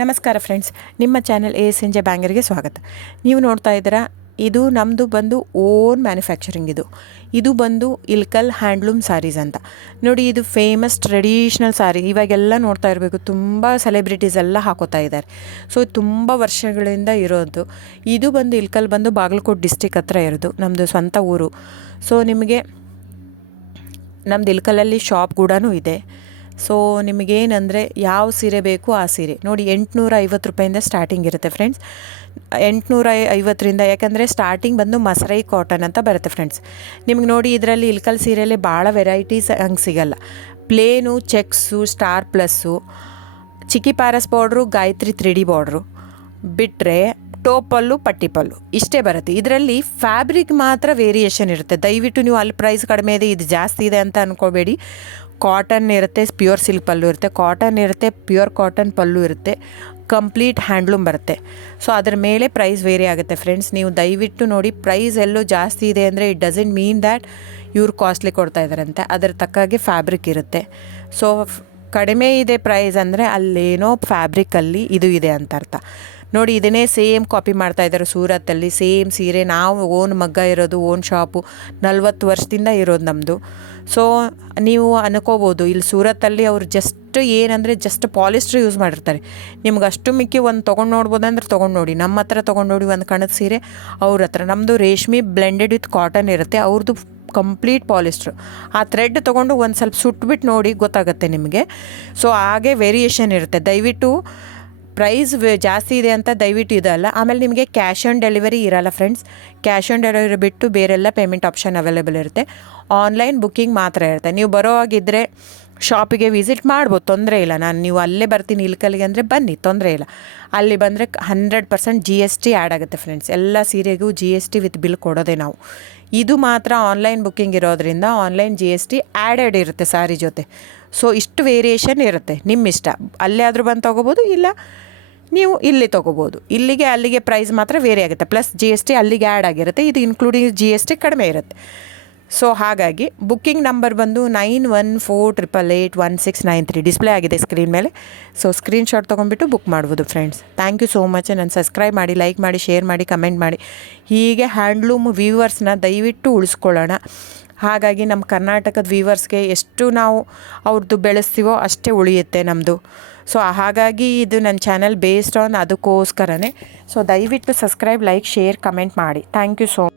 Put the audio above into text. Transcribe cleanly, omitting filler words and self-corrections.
ನಮಸ್ಕಾರ ಫ್ರೆಂಡ್ಸ್, ನಿಮ್ಮ channel ASNJ ಬ್ಯಾಂಗರ್ಗೆ ಸ್ವಾಗತ. ನೀವು ನೋಡ್ತಾ ಇದ್ದೀರಾ, ಇದು ನಮ್ಮದು ಬಂದು ಓನ್ ಮ್ಯಾನುಫ್ಯಾಕ್ಚರಿಂಗ್. ಇದು ಬಂದು ಇಲ್ಕಲ್ ಹ್ಯಾಂಡ್ಲೂಮ್ ಸ್ಯಾರೀಸ್ ಅಂತ ನೋಡಿ. ಇದು ಫೇಮಸ್ ಟ್ರೆಡಿಷ್ನಲ್ ಸ್ಯಾರಿ. ಇವಾಗೆಲ್ಲ ನೋಡ್ತಾ ಇರಬೇಕು, ತುಂಬ ಸೆಲೆಬ್ರಿಟೀಸ್ ಎಲ್ಲ ಹಾಕೋತಾ ಇದ್ದಾರೆ. ಸೊ ತುಂಬ ವರ್ಷಗಳಿಂದ ಇರೋದು. ಇದು ಬಂದು ಇಲ್ಕಲ್ ಬಂದು ಬಾಗಲಕೋಟೆ ಡಿಸ್ಟಿಕ್ ಹತ್ರ ಇರೋದು, ನಮ್ಮದು ಸ್ವಂತ ಊರು. ಸೊ ನಿಮಗೆ ನಮ್ಮದು ಇಲ್ಕಲಲ್ಲಿ ಶಾಪ್ ಕೂಡ ಇದೆ. ಸೊ ನಿಮಗೇನಂದರೆ ಯಾವ ಸೀರೆ ಬೇಕು ಆ ಸೀರೆ ನೋಡಿ, 850 ರೂಪಾಯಿಂದ ಸ್ಟಾರ್ಟಿಂಗ್ ಇರುತ್ತೆ ಫ್ರೆಂಡ್ಸ್. 850ರಿಂದ, ಯಾಕಂದರೆ ಸ್ಟಾರ್ಟಿಂಗ್ ಬಂದು ಮಸರೈ ಕಾಟನ್ ಅಂತ ಬರುತ್ತೆ ಫ್ರೆಂಡ್ಸ್. ನಿಮ್ಗೆ ನೋಡಿ, ಇದರಲ್ಲಿ ಇಲ್ಕಲ್ ಸೀರೆಯಲ್ಲಿ ಭಾಳ ವೆರೈಟೀಸ್ ಹಂಗೆ ಸಿಗಲ್ಲ. ಪ್ಲೇನು, ಚೆಕ್ಸು, ಸ್ಟಾರ್ ಪ್ಲಸ್ಸು, ಚಿಕ್ಕಿ ಪ್ಯಾರಸ್ ಬಾರ್ಡ್ರು, ಗಾಯತ್ರಿ 3D ಬಾರ್ಡ್ರು ಬಿಟ್ಟರೆ ಟೋಪಲ್ಲು, ಪಟ್ಟಿ ಪಲ್ಲು ಇಷ್ಟೇ ಬರುತ್ತೆ. ಇದರಲ್ಲಿ ಫ್ಯಾಬ್ರಿಕ್ ಮಾತ್ರ ವೇರಿಯೇಷನ್ ಇರುತ್ತೆ. ದಯವಿಟ್ಟು ನೀವು ಅಲ್ಲಿ ಪ್ರೈಸ್ ಕಡಿಮೆ ಇದೆ, ಇದು ಜಾಸ್ತಿ ಇದೆ ಅಂತ ಅಂದ್ಕೋಬೇಡಿ. ಕಾಟನ್ ಇರುತ್ತೆ, ಪ್ಯೂರ್ ಸಿಲ್ಕ್ ಪಲ್ಲು ಇರುತ್ತೆ, ಕಾಟನ್ ಇರುತ್ತೆ, ಪ್ಯೂರ್ ಕಾಟನ್ ಪಲ್ಲು ಇರುತ್ತೆ, ಕಂಪ್ಲೀಟ್ ಹ್ಯಾಂಡ್ಲೂಮ್ ಬರುತ್ತೆ. ಸೊ ಅದರ ಮೇಲೆ ಪ್ರೈಸ್ ವೇರಿ ಆಗುತ್ತೆ ಫ್ರೆಂಡ್ಸ್. ನೀವು ದಯವಿಟ್ಟು ನೋಡಿ, ಪ್ರೈಸ್ ಎಲ್ಲೋ ಜಾಸ್ತಿ ಇದೆ ಅಂದರೆ ಇಟ್ ಡಸಂಟ್ ಮೀನ್ ದ್ಯಾಟ್ ಇವ್ರು ಕಾಸ್ಟ್ಲಿ ಕೊಡ್ತಾ ಇದ್ದಾರಂತೆ. ಅದರ ತಕ್ಕಾಗೆ ಫ್ಯಾಬ್ರಿಕ್ ಇರುತ್ತೆ. ಸೊ ಕಡಿಮೆ ಇದೆ ಪ್ರೈಸ್ ಅಂದರೆ ಅಲ್ಲೇನೋ ಫ್ಯಾಬ್ರಿಕಲ್ಲಿ ಇದು ಇದೆ ಅಂತ ಅರ್ಥ. ನೋಡಿ, ಇದನ್ನೇ ಸೇಮ್ ಕಾಪಿ ಮಾಡ್ತಾ ಇದ್ದಾರೆ ಸೂರತ್ತಲ್ಲಿ. ಸೇಮ್ ಸೀರೆ ನಾವು ಓನ್ ಮಗ್ಗ ಇರೋದು, ಓನ್ ಶಾಪು, 40 ವರ್ಷದಿಂದ ಇರೋದು ನಮ್ಮದು. ಸೊ ನೀವು ಅನ್ಕೋಬೋದು, ಇಲ್ಲಿ ಸೂರತ್ತಲ್ಲಿ ಅವ್ರು ಜಸ್ಟ್ ಏನಂದರೆ ಜಸ್ಟ್ ಪಾಲಿಸ್ಟ್ರ್ ಯೂಸ್ ಮಾಡಿರ್ತಾರೆ. ನಿಮ್ಗೆ ಅಷ್ಟು ಮಿಕ್ಕಿ ಒಂದು ತೊಗೊಂಡು ನೋಡ್ಬೋದಂದ್ರೆ ತೊಗೊಂಡು ನೋಡಿ. ನಮ್ಮ ಹತ್ರ ತೊಗೊಂಡು ನೋಡಿ ಒಂದು ಕಣದ ಸೀರೆ, ಅವ್ರ ಹತ್ರ ನಮ್ಮದು ರೇಷ್ಮೆ ಬ್ಲೆಂಡೆಡ್ ವಿತ್ ಕಾಟನ್ ಇರುತ್ತೆ, ಅವ್ರದ್ದು ಕಂಪ್ಲೀಟ್ ಪಾಲಿಸ್ಟ್ರು. ಆ ಥ್ರೆಡ್ ತೊಗೊಂಡು ಒಂದು ಸ್ವಲ್ಪ ಸುಟ್ಬಿಟ್ಟು ನೋಡಿ, ಗೊತ್ತಾಗುತ್ತೆ ನಿಮಗೆ. ಸೊ ಹಾಗೆ ವೇರಿಯೇಷನ್ ಇರುತ್ತೆ. ದಯವಿಟ್ಟು ಪ್ರೈಸ್ ಜಾಸ್ತಿ ಇದೆ ಅಂತ ದಯವಿಟ್ಟು ಇದಲ್ಲ. ಆಮೇಲೆ ನಿಮಗೆ ಕ್ಯಾಶ್ ಆನ್ ಡೆಲಿವರಿ ಇರಲ್ಲ ಫ್ರೆಂಡ್ಸ್. ಕ್ಯಾಶ್ ಆನ್ ಡೆಲಿವರಿ ಬಿಟ್ಟು ಬೇರೆಲ್ಲ ಪೇಮೆಂಟ್ ಆಪ್ಷನ್ ಅವೈಲೇಬಲ್ ಇರುತ್ತೆ. ಆನ್ಲೈನ್ ಬುಕ್ಕಿಂಗ್ ಮಾತ್ರ ಇರುತ್ತೆ. ನೀವು ಬರೋ ಹಾಗಿದ್ದರೆ ಶಾಪಿಗೆ ವಿಸಿಟ್ ಮಾಡ್ಬೋದು, ತೊಂದರೆ ಇಲ್ಲ. ನೀವು ಅಲ್ಲೇ ಬರ್ತೀನಿ ಇಲ್ಕಲ್ಲಿಗೆ ಅಂದರೆ ಬನ್ನಿ, ತೊಂದರೆ ಇಲ್ಲ. ಅಲ್ಲಿ ಬಂದರೆ 100% GST ಆ್ಯಡ್ ಆಗುತ್ತೆ ಫ್ರೆಂಡ್ಸ್. ಎಲ್ಲ ಸೀರೆಗೂ GST ವಿತ್ ಬಿಲ್ ಕೊಡೋದೆ ನಾವು. ಇದು ಮಾತ್ರ ಆನ್ಲೈನ್ ಬುಕ್ಕಿಂಗ್ ಇರೋದ್ರಿಂದ ಆನ್ಲೈನ್ GST ಆ್ಯಡೆಡ್ ಇರುತ್ತೆ ಸ್ಯಾರಿ ಜೊತೆ. ಸೊ ಇಷ್ಟು ವೇರಿಯೇಷನ್ ಇರುತ್ತೆ, ನಿಮ್ಮ ಇಷ್ಟ. ಅಲ್ಲೇ ಆದರೂ ಬಂದು ತೊಗೋಬೋದು, ಇಲ್ಲ ನೀವು ಇಲ್ಲಿ ತೊಗೋಬೋದು. ಇಲ್ಲಿಗೆ ಅಲ್ಲಿಗೆ ಪ್ರೈಸ್ ಮಾತ್ರ ವೇರಿ ಆಗುತ್ತೆ. ಪ್ಲಸ್ GST ಅಲ್ಲಿಗೆ ಆ್ಯಡ್ ಆಗಿರುತ್ತೆ, ಇದು ಇನ್ಕ್ಲೂಡಿಂಗ್ GST ಕಡಿಮೆ ಇರುತ್ತೆ. ಸೊ ಹಾಗಾಗಿ ಬುಕ್ಕಿಂಗ್ ನಂಬರ್ ಬಂದು 9148881693 ಡಿಸ್ಪ್ಲೇ ಆಗಿದೆ ಸ್ಕ್ರೀನ್ ಮೇಲೆ. ಸೊ ಸ್ಕ್ರೀನ್ಶಾಟ್ ತೊಗೊಂಡ್ಬಿಟ್ಟು ಬುಕ್ ಮಾಡ್ಬೋದು friends. Thank you so much. ನಾನು ಸಬ್ಸ್ಕ್ರೈಬ್ ಮಾಡಿ, ಲೈಕ್ ಮಾಡಿ, ಶೇರ್ ಮಾಡಿ, ಕಮೆಂಟ್ ಮಾಡಿ. ಹೀಗೆ ಹ್ಯಾಂಡ್ಲೂಮ್ ವ್ಯೂವರ್ಸ್ನ ದಯವಿಟ್ಟು ಉಳಿಸ್ಕೊಳ್ಳೋಣ. ಹಾಗಾಗಿ ನಮ್ಮ ಕರ್ನಾಟಕದ ವ್ಯೂವರ್ಸ್ಗೆ ಎಷ್ಟು ನಾವು ಅವ್ರದ್ದು ಬೆಳೆಸ್ತೀವೋ ಅಷ್ಟೇ ಉಳಿಯುತ್ತೆ ನಮ್ಮದು. ಸೊ ಹಾಗಾಗಿ ಇದು ನನ್ನ ಚಾನಲ್ ಬೇಸ್ಡ್ ಆನ್ ಅದಕ್ಕೋಸ್ಕರನೇ. ಸೊ ದಯವಿಟ್ಟು ಸಬ್ಸ್ಕ್ರೈಬ್, ಲೈಕ್, ಶೇರ್, ಕಮೆಂಟ್ ಮಾಡಿ. Thank you so much.